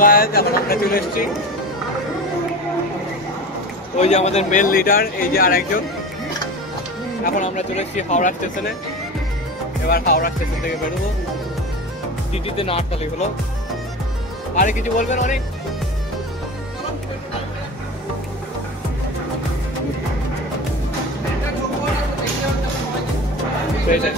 Guys, এখন আমরা চলে এসেছি, ওই যে আমাদের মেল লিডার, এই যে আরেকজন। এখন আমরা চলে এসেছি হাওড়া স্টেশনে। এবার হাওড়া স্টেশন থেকে বেরোবো, টিটিতে না আটকালে হলো। আরে কিছু বলবেন অনেক? সেটাই।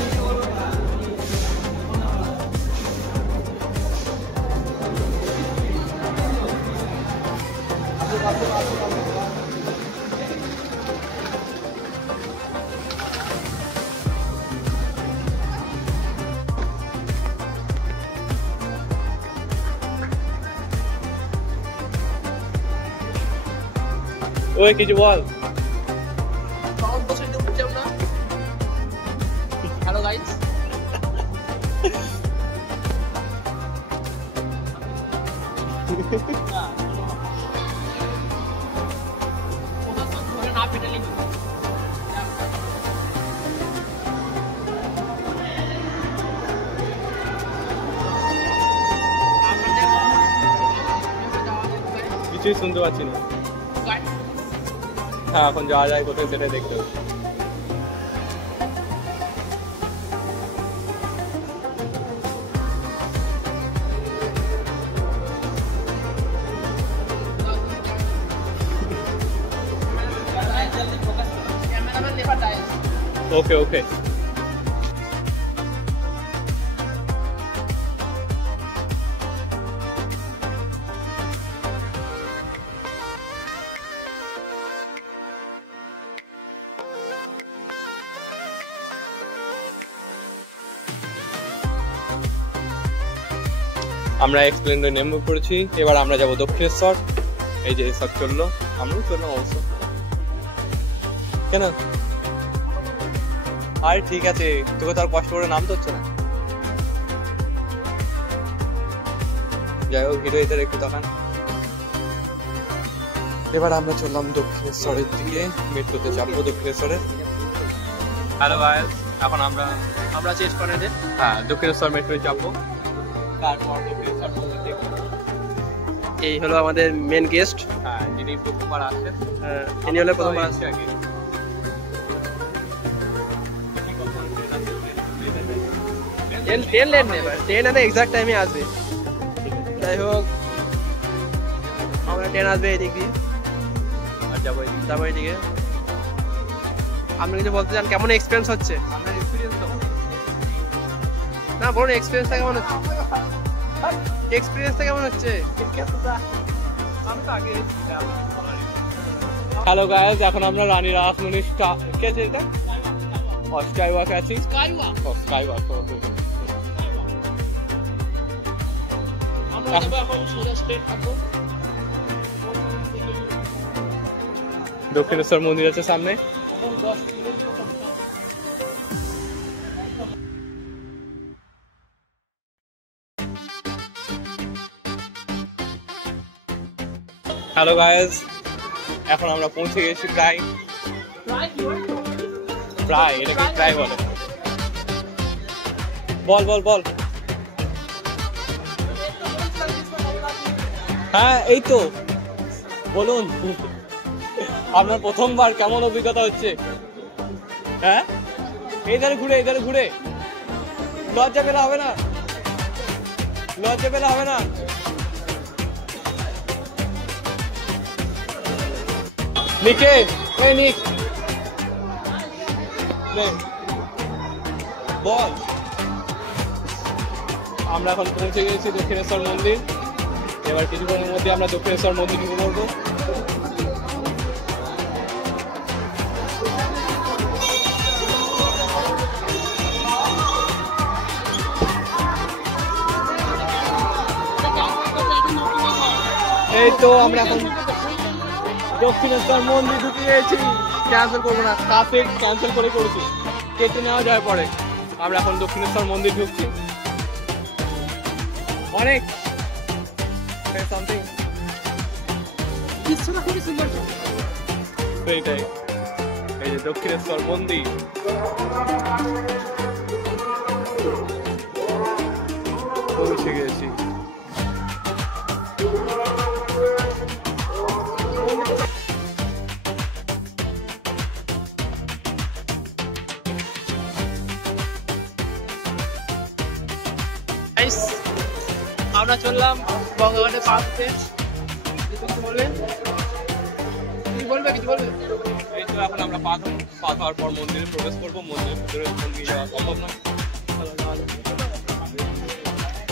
ওই কিছু বল। হ্যালো গাইস, কিছুই শুনতে পাচ্ছি না। হ্যাঁ, এখন যাওয়া যায় কোথায় সেটাই দেখতে হবে। ওকে ওকে। আমরা এক্সপ্লেন্ডে নেমে পড়েছি। এবার আমরা যাব দক্ষিণেশ্বর। এই যে সব চললো, আমরাও চললাম অবশ্য। কেন? আর ঠিক আছে, তোকে তো আর কষ্ট করে নামতে হচ্ছে না। যাই হোক, হিরো এদের একটু দেখান। এবার আমরা চললাম দক্ষিণেশ্বরের দিকে, মেট্রোতে চাপবো দক্ষিণেশ্বরে। হ্যালো গাইস, এখন আমরা চেষ্টা করে হ্যাঁ দক্ষিণেশ্বর মেট্রোয় চাপবো। তারপর দক্ষিণেশ্বর দেখবো। এই হলো আমাদের মেন গেস্ট। হ্যাঁ, যিনি প্রথমবার আসছেন। হ্যাঁ, ইনি হলো প্রথমবার আসছে। ট্রেন লেট নেই, ট্রেন এনে এক্সাক্ট টাইমে আসবে। যাই হোক, আমরা ট্রেন আসবে এদিক দিয়ে, আর যাবো এদিকে। আপনি কিছু বলতে চান? কেমন এক্সপিরিয়েন্স হচ্ছে? আপনার এক্সপিরিয়েন্স তো না, বলুন এক্সপিরিয়েন্সটা কেমন হচ্ছে? এক্সপিরিয়েন্সটা কেমন হচ্ছে? আমি তো আগে হ্যালো গাইস, এখন আমরা রানী রাসমণি কে আছে এটা? স্কাই ওয়াক আছি। স্কাই ওয়াক আমরা এখন সোজা স্ট্রেট থাকবো। দক্ষিণেশ্বর মন্দির আছে সামনে। হ্যালো গাইস, এখন আমরা পৌঁছে গেছি প্রায় এটাকে প্রায় বলে। বল বল বল। হ্যাঁ এই তো, বলুন আপনার প্রথমবার কেমন অভিজ্ঞতা হচ্ছে? হ্যাঁ, এই ধারে ঘুরে লজ্জা পেলে হবে না। নিকে, এই নিক বল। আমরা এখন পৌঁছে গেছি দক্ষিণেশ্বর মন্দির। এবার কিছুক্ষণের মধ্যে আমরা দক্ষিণেশ্বর মন্দির ঢুকে পড়বো। এই তো আমরা এখন দক্ষিণেশ্বর মন্দির ঢুকে গেছি। ক্যান্সেল করবো না, কাছে ক্যান্সেল করেছি, কেটে নেওয়া যায় পরে। আমরা এখন দক্ষিণেশ্বর মন্দির ঢুকছি। অনেক এইটাই, এই যে দক্ষিণেশ্বর মন্দির। পৌঁছে গেছি। গাইস আমরা চললাম গঙ্গাঘাটে পা ধুতে। কিছু বলবে? কিছু বলবে? এই তো এখন আমরা পা ধোয়ার পর মন্দিরে প্রবেশ করবো। মন্দিরের ভিতরে নিয়ে যাওয়া সম্ভব নয়,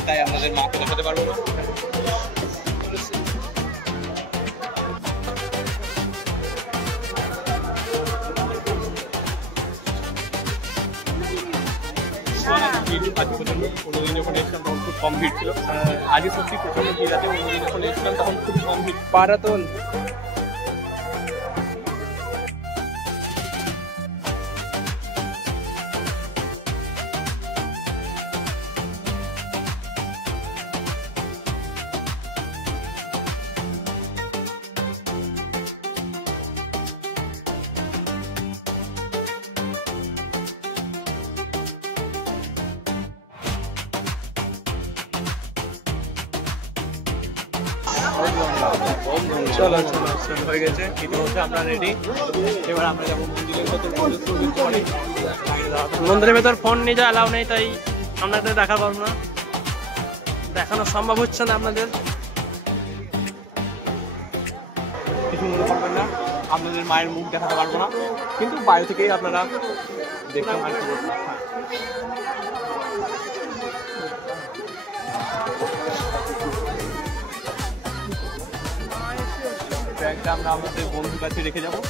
তাই আপনাদের মাকে দেখাতে পারবো না। অন্যদিন যখন এসেছিলাম তখন খুব কম ভিড় ছিল। আজকে সত্যি প্রচন্ড ভিড় আছে। অন্যদিন যখন এসেছিলাম তখন খুব কম ভিড়। পারাতন চলো হয়ে গেছে। কিন্তু হচ্ছে আমরা রেডি। এবার আমরা যাবো মন্দিরের ভেতর। মন্দিরের ভেতর ফোন নিয়ে যা অ্যালাউ নেই, তাই আপনাদের দেখা পাবো না, দেখানো সম্ভব হচ্ছে না আপনাদের। কিছু মনে করবেন না, আপনাদের মায়ের মুখ দেখাতে পারবো না, কিন্তু বাইরে থেকেই আপনারা দেখতে পারবেন। ব্যাগটা আমরা আমাদের বন্ধুর কাছে রেখে যাবো।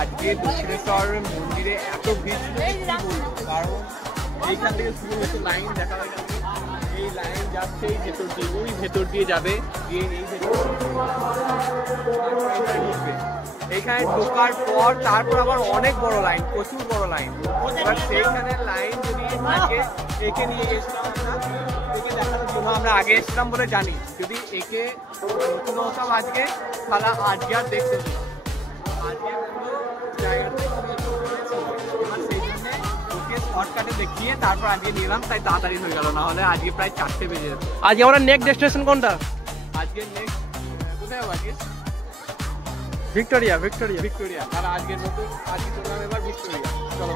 আজকে দক্ষিণেশ্বর মন্দিরে এত ভিড় ছিল কারণ এইখান থেকে শুরু হয়েছে লাইন দেখা হয়ে গেছে। এই লাইন যাচ্ছে এই ভেতর দিয়ে, ওই ভেতর দিয়ে যাবে, গিয়ে এই ভেতর ঢুকবে। এইখানে ঢোকার পর তারপর আবার অনেক বড় লাইন, প্রচুর বড় লাইন। এবার সেইখানে লাইন যদি আগে একে নিয়ে গেছিলাম আমরা, একে দেখানোর জন্য আমরা আগে এসেছিলাম বলে জানি। যদি একে নতুন হতাম আজকে, তাহলে আজকে আর দেখতে হতো না। আজকে পুরো জায়গাটা সেই জন্য ওকে শর্টকাটে দেখিয়ে তারপর আজকে নিলাম, তাই তাড়াতাড়ি হয়ে গেল, না হলে আজকে প্রায় 4টে বেজে যেত। আজকে আমরা নেক্সট ডেস্টিনেশন কোনটা? আজকে নেক্সট কোথায় যাবো? আজকে ভিক্টোরিয়া। আর আজকে নতুন আজকে চললাম এবার ভিক্টোরিয়া। চলো।